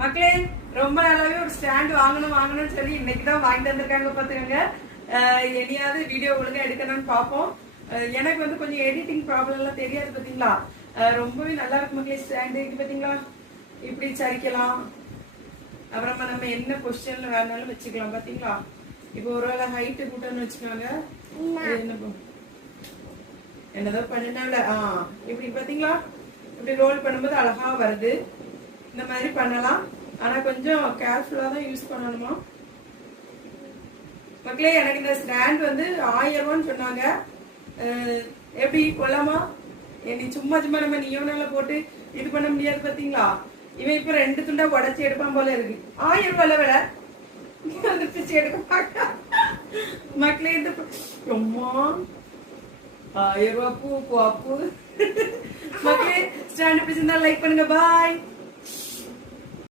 மக்களே ரொம்ப நாளாவே ஒரு ஸ்டாண்ட் வாங்கணும்னு சொல்லி இன்னைக்கு தான் வாங்கிட்டு வந்திருக்காங்க பாத்துக்கோங்க. இனியாவது வீடியோ ஒழுங்கா எடுக்கணும்னு பார்ப்போம். எனக்கு வந்து கொஞ்சம் எடிட்டிங் ப்ராப்ளம் எல்லாம் தெரியாது பாத்தீங்களா. ரொம்பவே நல்லா இருக்கு மக்களே ஸ்டாண்டு. இது பாத்தீங்களா இப்படி சரிக்கலாம். அப்புறமா நம்ம என்ன பொசிஷன்ல வேணாலும் வச்சுக்கலாம் பாத்தீங்களா. இப்போ ஒருவேளை ஹைட்டு கூட்டன்னு வச்சுக்கோங்க. என்னதோ பண்ணினால இப்படி பாத்தீங்களா இப்படி ரோல் பண்ணும்போது அழகா வருது. இந்த மாதிரி பண்ணலாம். ஆனா கொஞ்சம் கேர்ஃபுல்லா தான் யூஸ் பண்ணணுமா மக்களே. எனக்கு இந்த ஸ்டாண்ட் வந்து 1000 ரூபான்னு சொன்னாங்க. எப்படி கொள்ளாமா நீ சும்மா நம்ம நியோனால போட்டு இது பண்ண முடியாது பாத்தீங்களா. இவன் இப்ப 2 துண்டா உடச்சி எடுப்பான் போல இருக்கு. 1000 ரூபாய் விட பிச்சு எடுக்க மாட்டா மக்களே. இந்த ரொம்ப 1000 ரூபாய் பூ மக்களே. ஸ்டாண்ட் பிடிச்சிருந்தா லைக் பண்ணுங்க. பாய்.